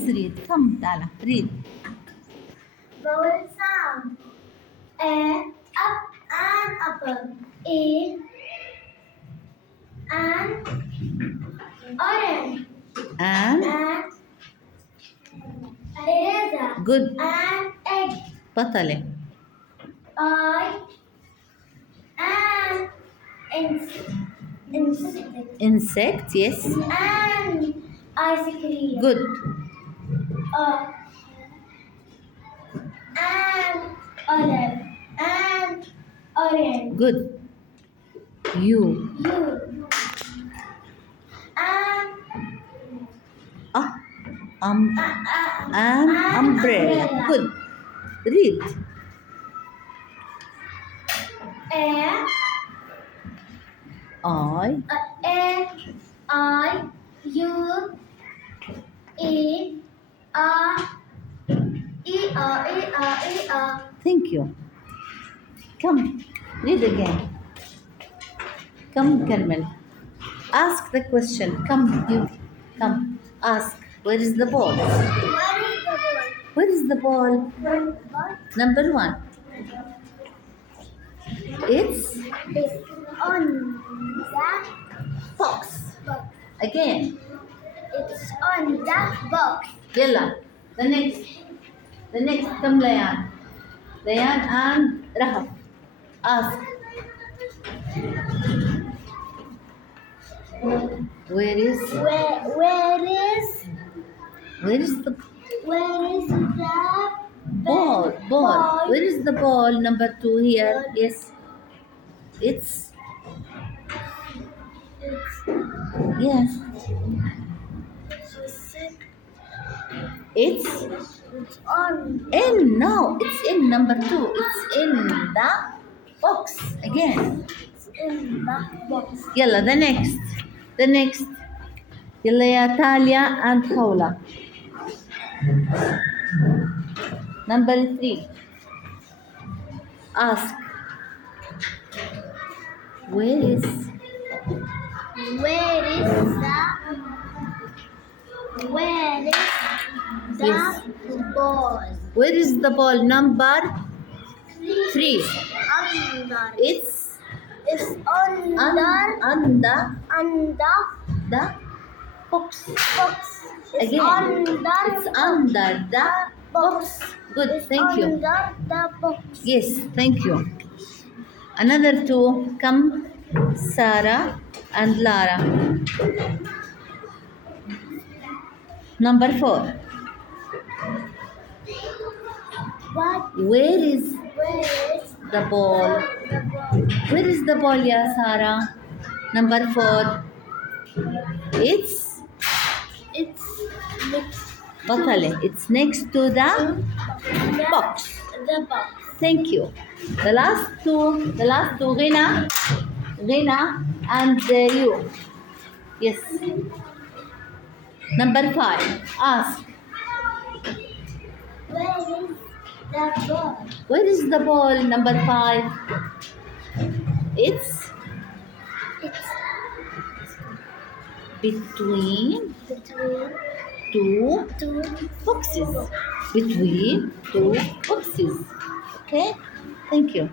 let's read. Come, Tala, read. Vowel sound. Up and apple. A and orange. And Eraser. good. And egg. بطلة. I and Insect, yes. and ice cream. Good. And olive and orange. Good. You. And An umbrella. Good. Read. I. Thank you. Come, read again. Come, Carmel. Ask the question. Come, you. Come. Ask. Where is the ball? Where is the ball? Number 1. It's on the box. Again. It's on the box. Yalla. The next. Come, Layan. Layan and Rahaf. Ask. Where is the ball? Where is the ball? Number 2 here. Yes. It's yes. It's on in. No, it's in number 2. It's in the box again. in the box. Yalla, the next. Yalla ya Talia and Khawla. Number 3. Ask. Where is the Yes. ball? Where is the ball? Number 3. Under. It's under the box. box. Again. It's under the box. Good. Thank you. Under the box. Yes. Thank you. Another 2. Come, Sarah and Lara. Number 4. Where is the ball? Where is the ball, ya Sarah? Number 4. It's Batale. It's next to the box. The box. Thank you. The last two, Ghina and you. Yes. Number 5. Ask. Where is Where is the the ball? ball? Number 5. It's between two boxes. Between 2 boxes. Okay? Thank you.